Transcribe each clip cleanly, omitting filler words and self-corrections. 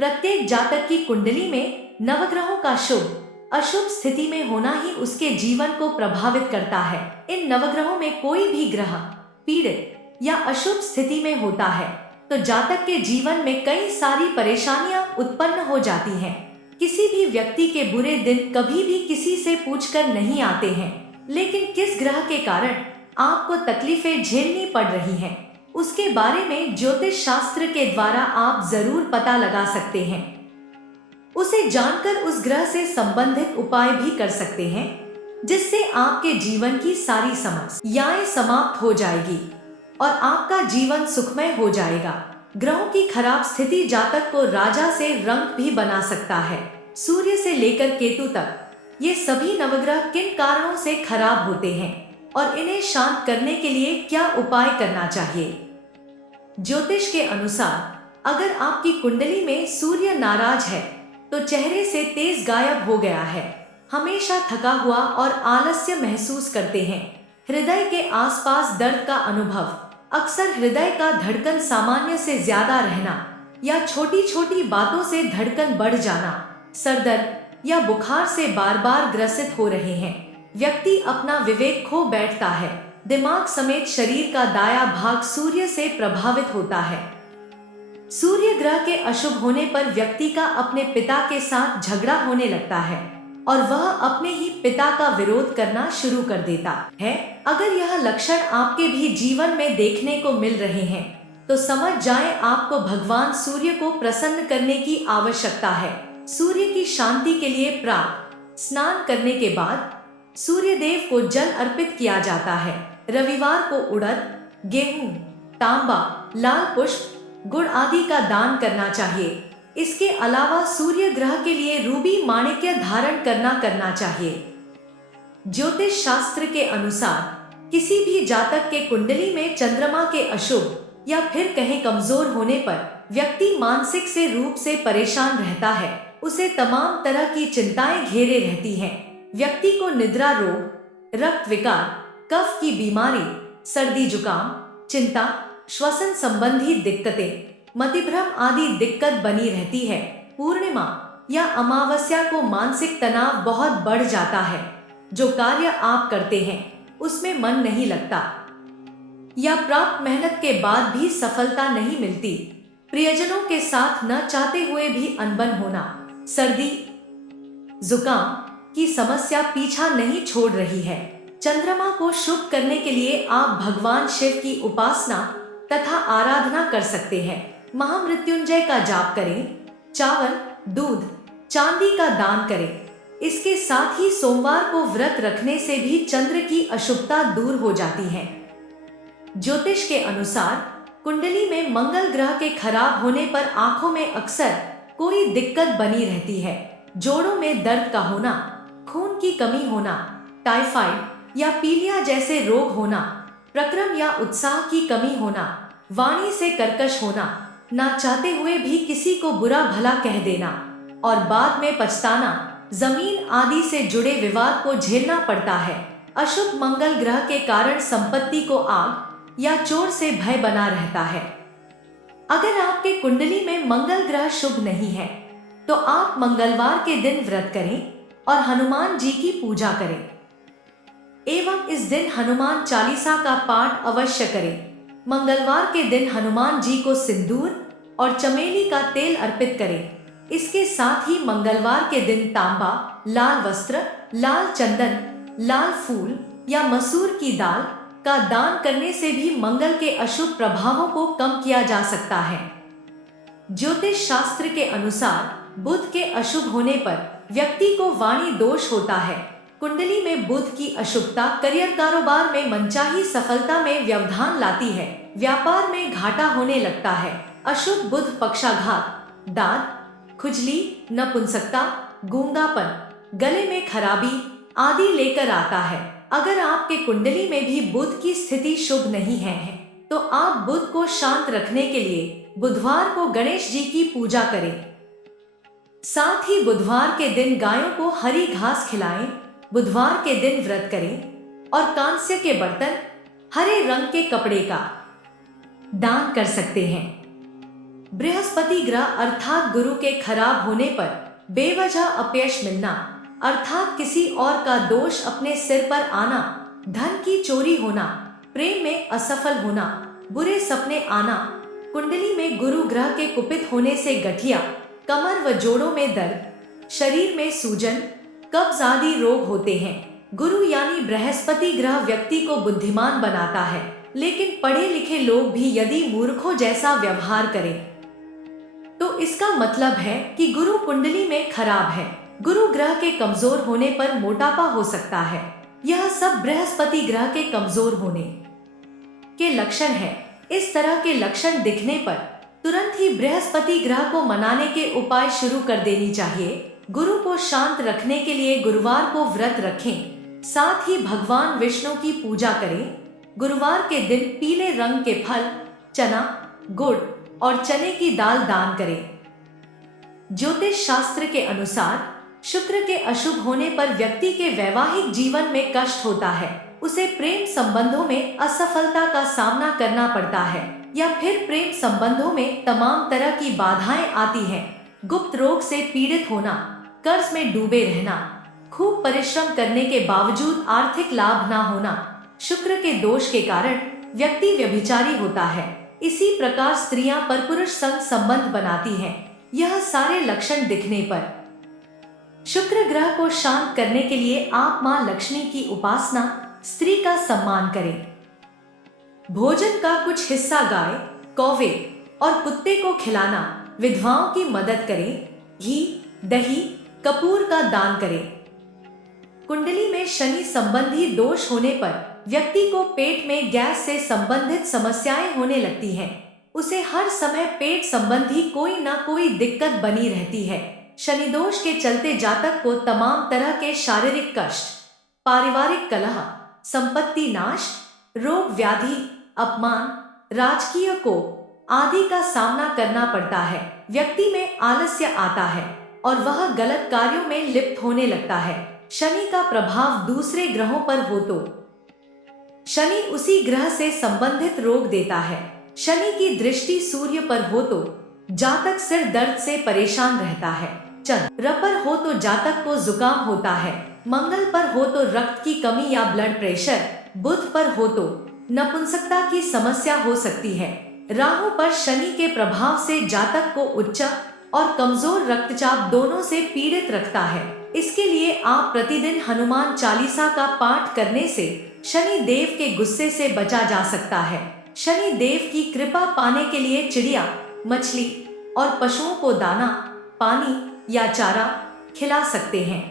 प्रत्येक जातक की कुंडली में नवग्रहों का शुभ अशुभ स्थिति में होना ही उसके जीवन को प्रभावित करता है। इन नवग्रहों में कोई भी ग्रह पीड़ित या अशुभ स्थिति में होता है तो जातक के जीवन में कई सारी परेशानियां उत्पन्न हो जाती हैं। किसी भी व्यक्ति के बुरे दिन कभी भी किसी से पूछकर नहीं आते हैं, लेकिन किस ग्रह के कारण आपको तकलीफें झेलनी पड़ रही हैं, उसके बारे में ज्योतिष शास्त्र के द्वारा आप जरूर पता लगा सकते हैं। उसे जानकर उस ग्रह से संबंधित उपाय भी कर सकते हैं, जिससे आपके जीवन की सारी समस्याएं समाप्त हो जाएगी और आपका जीवन सुखमय हो जाएगा। ग्रहों की खराब स्थिति जातक को राजा से रंक भी बना सकता है। सूर्य से लेकर केतु तक ये सभी नवग्रह किन कारणों से खराब होते हैं और इन्हें शांत करने के लिए क्या उपाय करना चाहिए। ज्योतिष के अनुसार अगर आपकी कुंडली में सूर्य नाराज है तो चेहरे से तेज गायब हो गया है, हमेशा थका हुआ और आलस्य महसूस करते हैं, हृदय के आसपास दर्द का अनुभव, अक्सर हृदय का धड़कन सामान्य से ज्यादा रहना या छोटी छोटी बातों से धड़कन बढ़ जाना, सरदर्द या बुखार से बार बार ग्रसित हो रहे हैं। व्यक्ति अपना विवेक खो बैठता है, दिमाग समेत शरीर का दायां भाग सूर्य से प्रभावित होता है। सूर्य ग्रह के अशुभ होने पर व्यक्ति का अपने पिता के साथ झगड़ा होने लगता है और वह अपने ही पिता का विरोध करना शुरू कर देता है। अगर यह लक्षण आपके भी जीवन में देखने को मिल रहे हैं तो समझ जाएं आपको भगवान सूर्य को प्रसन्न करने की आवश्यकता है। सूर्य की शांति के लिए प्रातः स्नान करने के बाद सूर्य देव को जल अर्पित किया जाता है। रविवार को उड़द, गेहूं, तांबा, लाल पुष्प, गुड़ आदि का दान करना चाहिए। इसके अलावा सूर्य ग्रह के लिए रूबी माणिक्य धारण करना चाहिए। ज्योतिष शास्त्र के अनुसार किसी भी जातक के कुंडली में चंद्रमा के अशुभ या फिर कहीं कमजोर होने पर व्यक्ति मानसिक से रूप से परेशान रहता है। उसे तमाम तरह की चिंताएं घेरे रहती हैं। व्यक्ति को निद्रा रोग, रक्त विकार, कफ की बीमारी, सर्दी जुकाम, चिंता, श्वसन संबंधी दिक्कतें, मतिभ्रम आदि दिक्कत बनी रहती है। पूर्णिमा या अमावस्या को मानसिक तनाव बहुत बढ़ जाता है। जो कार्य आप करते हैं उसमें मन नहीं लगता या प्राप्त मेहनत के बाद भी सफलता नहीं मिलती। प्रियजनों के साथ न चाहते हुए भी अनबन होना, सर्दी जुकाम की समस्या पीछा नहीं छोड़ रही है। चंद्रमा को शुभ करने के लिए आप भगवान शिव की उपासना तथा आराधना कर सकते हैं। महामृत्युंजय का जाप करें, चावल, दूध, चांदी का दान करें। इसके साथ ही सोमवार को व्रत रखने से भी चंद्र की अशुभता दूर हो जाती है। ज्योतिष के अनुसार कुंडली में मंगल ग्रह के खराब होने पर आंखों में अक्सर कोई दिक्कत बनी रहती है। जोड़ों में दर्द का होना, खून की कमी होना, टाइफाइड या पीलिया जैसे रोग होना, प्रक्रम या उत्साह की कमी होना, वाणी से कर्कश होना, ना चाहते हुए भी किसी को बुरा भला कह देना और बाद में पछताना, जमीन आदि से जुड़े विवाद को झेलना पड़ता है। अशुभ मंगल ग्रह के कारण संपत्ति को आग या चोर से भय बना रहता है। अगर आपके कुंडली में मंगल ग्रह शुभ नहीं है तो आप मंगलवार के दिन व्रत करें और हनुमान जी की पूजा करें एवं इस दिन हनुमान चालीसा का पाठ अवश्य करें। मंगलवार के दिन हनुमान जी को सिंदूर और चमेली का तेल अर्पित करें। इसके साथ ही मंगलवार के दिन तांबा, लाल वस्त्र, लाल चंदन, लाल फूल या मसूर की दाल का दान करने से भी मंगल के अशुभ प्रभावों को कम किया जा सकता है। ज्योतिष शास्त्र के अनुसार बुध के अशुभ होने पर व्यक्ति को वाणी दोष होता है। कुंडली में बुध की अशुभता करियर कारोबार में मनचाही सफलता में व्यवधान लाती है। व्यापार में घाटा होने लगता है। अशुभ बुध पक्षाघात, दाद, खुजली, नपुंसकता, गूंगापन, गले में खराबी आदि लेकर आता है। अगर आपके कुंडली में भी बुध की स्थिति शुभ नहीं है तो आप बुध को शांत रखने के लिए बुधवार को गणेश जी की पूजा करें। साथ ही बुधवार के दिन गायों को हरी घास खिलाएं। बुधवार के दिन व्रत करें और कांस्य के बर्तन, हरे रंग के कपड़े का दान कर सकते हैं। बृहस्पति ग्रह अर्थात गुरु के खराब होने पर बेवजह अपयश मिलना, अर्थात किसी और का दोष अपने सिर पर आना, धन की चोरी होना, प्रेम में असफल होना, बुरे सपने आना, कुंडली में गुरु ग्रह के कुपित होने से गठिया, कमर व जोड़ों में दर्द, शरीर में सूजन, कब्ज आदि रोग होते हैं। गुरु यानी बृहस्पति ग्रह व्यक्ति को बुद्धिमान बनाता है, लेकिन पढ़े लिखे लोग भी यदि मूर्खों जैसा व्यवहार करें तो इसका मतलब है कि गुरु कुंडली में खराब है। गुरु ग्रह के कमजोर होने पर मोटापा हो सकता है। यह सब बृहस्पति ग्रह के कमजोर होने के लक्षण है। इस तरह के लक्षण दिखने पर तुरंत ही बृहस्पति ग्रह को मनाने के उपाय शुरू कर देनी चाहिए। गुरु को शांत रखने के लिए गुरुवार को व्रत रखें, साथ ही भगवान विष्णु की पूजा करें। गुरुवार के दिन पीले रंग के फल, चना, गुड़ और चने की दाल दान करें। ज्योतिष शास्त्र के अनुसार शुक्र के अशुभ होने पर व्यक्ति के वैवाहिक जीवन में कष्ट होता है, उसे प्रेम संबंधों में असफलता का सामना करना पड़ता है, या फिर प्रेम संबंधों में तमाम तरह की बाधाएं आती हैं। गुप्त रोग से पीड़ित होना, कर्ज में डूबे रहना, खूब परिश्रम करने के बावजूद आर्थिक लाभ ना होना, शुक्र के दोष के कारण व्यक्ति व्यभिचारी होता है। इसी प्रकार स्त्रियां परपुरुष संग संबंध बनाती हैं। यह सारे लक्षण दिखने पर शुक्र ग्रह को शांत करने के लिए आप मां लक्ष्मी की उपासना, स्त्री का सम्मान करें। भोजन का कुछ हिस्सा गाय, कौवे और कुत्ते को खिलाना, विधवाओं की मदद करें। घी, दही, कपूर का दान करें। कुंडली में शनि संबंधी दोष होने पर व्यक्ति को पेट में गैस से संबंधित समस्याएं होने लगती हैं। उसे हर समय पेट संबंधी कोई ना कोई दिक्कत बनी रहती है। शनि दोष के चलते जातक को तमाम तरह के शारीरिक कष्ट, पारिवारिक कलह, संपत्ति नाश, रोग व्याधि, अपमान, राजकीय कोप आदि का सामना करना पड़ता है। व्यक्ति में आलस्य आता है और वह गलत कार्यों में लिप्त होने लगता है। शनि का प्रभाव दूसरे ग्रहों पर हो तो शनि उसी ग्रह से संबंधित रोग देता है। शनि की दृष्टि सूर्य पर हो तो जातक सिर दर्द से परेशान रहता है। चंद्र पर हो तो जातक को जुकाम होता है। मंगल पर हो तो रक्त की कमी या ब्लड प्रेशर। बुध पर हो तो नपुंसकता की समस्या हो सकती है। राहु पर शनि के प्रभाव से जातक को उच्च और कमजोर रक्तचाप दोनों से पीड़ित रखता है। इसके लिए आप प्रतिदिन हनुमान चालीसा का पाठ करने से शनि देव के गुस्से से बचा जा सकता है। शनि देव की कृपा पाने के लिए चिड़िया, मछली और पशुओं को दाना, पानी या चारा खिला सकते हैं।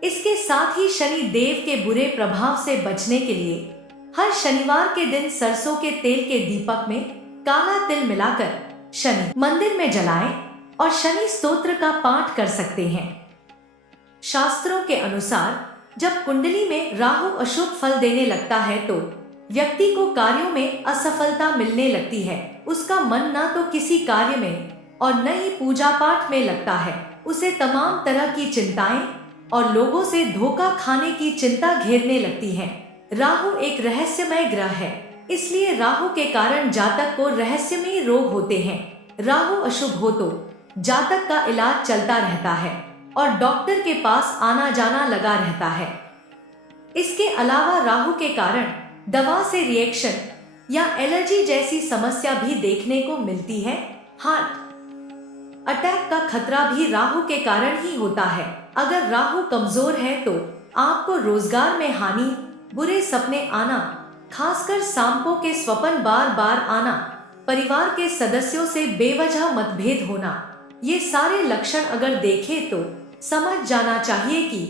इसके साथ ही शनि देव के बुरे प्रभाव से बचने के लिए हर शनिवार के दिन सरसों के तेल के दीपक में काला तिल मिलाकर शनि मंदिर में जलाएं और शनि स्तोत्र का पाठ कर सकते हैं। शास्त्रों के अनुसार जब कुंडली में राहु अशुभ फल देने लगता है तो व्यक्ति को कार्यों में असफलता मिलने लगती है। उसका मन न तो किसी कार्य में और न ही पूजा पाठ में लगता है। उसे तमाम तरह की चिंताएं और लोगों से धोखा खाने की चिंता घेरने लगती है। राहु एक रहस्यमय ग्रह है, इसलिए राहु के कारण जातक को रहस्यमय रोग होते हैं। राहु अशुभ हो तो जातक का इलाज चलता रहता है और डॉक्टर के पास आना जाना लगा रहता है। इसके अलावा राहु के कारण दवा से रिएक्शन या एलर्जी जैसी समस्या भी देखने को मिलती है। हार्ट अटैक का खतरा भी राहु के कारण ही होता है। अगर राहु कमजोर है तो आपको रोजगार में हानि, बुरे सपने आना, खासकर सांपों के स्वप्न बार बार आना, परिवार के सदस्यों से बेवजह मतभेद होना, ये सारे लक्षण अगर देखें तो समझ जाना चाहिए कि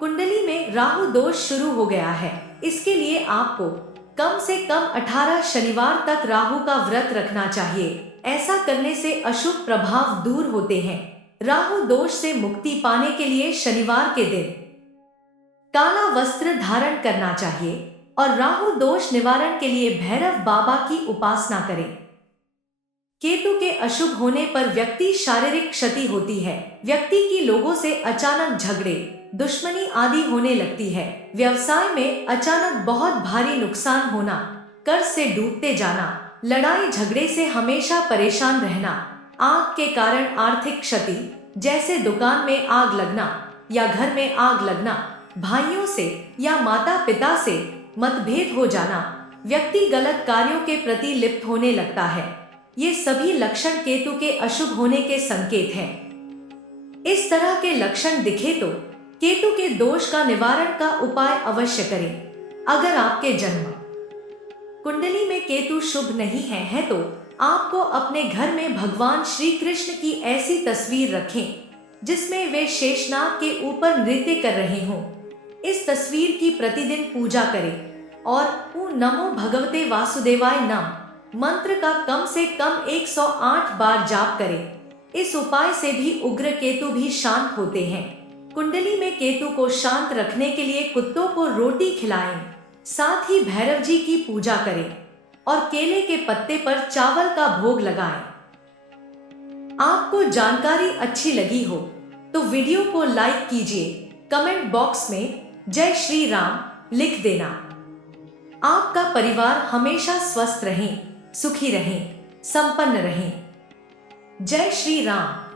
कुंडली में राहु दोष शुरू हो गया है। इसके लिए आपको कम से कम 18 शनिवार तक राहु का व्रत रखना चाहिए। ऐसा करने से अशुभ प्रभाव दूर होते हैं। राहु दोष से मुक्ति पाने के लिए शनिवार के दिन काला वस्त्र धारण करना चाहिए और राहु दोष निवारण के लिए भैरव बाबा की उपासना करें। केतु के अशुभ होने पर व्यक्ति शारीरिक क्षति होती है। व्यक्ति की लोगों से अचानक झगड़े, दुश्मनी आदि होने लगती है। व्यवसाय में अचानक बहुत भारी नुकसान होना, कर्ज से डूबते जाना, लड़ाई झगड़े से हमेशा परेशान रहना, आग के कारण आर्थिक क्षति जैसे दुकान में आग लगना या घर में आग लगना, भाइयों से या माता पिता से मतभेद हो जाना, व्यक्ति गलत कार्यों के प्रति लिप्त होने लगता है। ये सभी लक्षण केतु के अशुभ होने के संकेत हैं। इस तरह के लक्षण दिखे तो केतु के दोष का निवारण का उपाय अवश्य करें। अगर आपके जन्म कुंडली में केतु शुभ नहीं है तो आपको अपने घर में भगवान श्री कृष्ण की ऐसी तस्वीर रखें जिसमें वे शेषनाग के ऊपर नृत्य कर रहे हों। इस तस्वीर की प्रतिदिन पूजा करें और ओम नमो भगवते वासुदेवाय नमः मंत्र का कम से कम 108 बार जाप करें। इस उपाय से भी उग्र केतु भी शांत होते हैं। कुंडली में केतु को शांत रखने के लिए कुत्तों को रोटी खिलाएं, साथ ही भैरव जी की पूजा करें और केले के पत्ते पर चावल का भोग लगाएं। आपको जानकारी अच्छी लगी हो तो वीडियो को लाइक कीजिए, कमेंट बॉक्स में जय श्री राम लिख देना। आपका परिवार हमेशा स्वस्थ रहे, सुखी रहे, संपन्न रहे। जय श्री राम।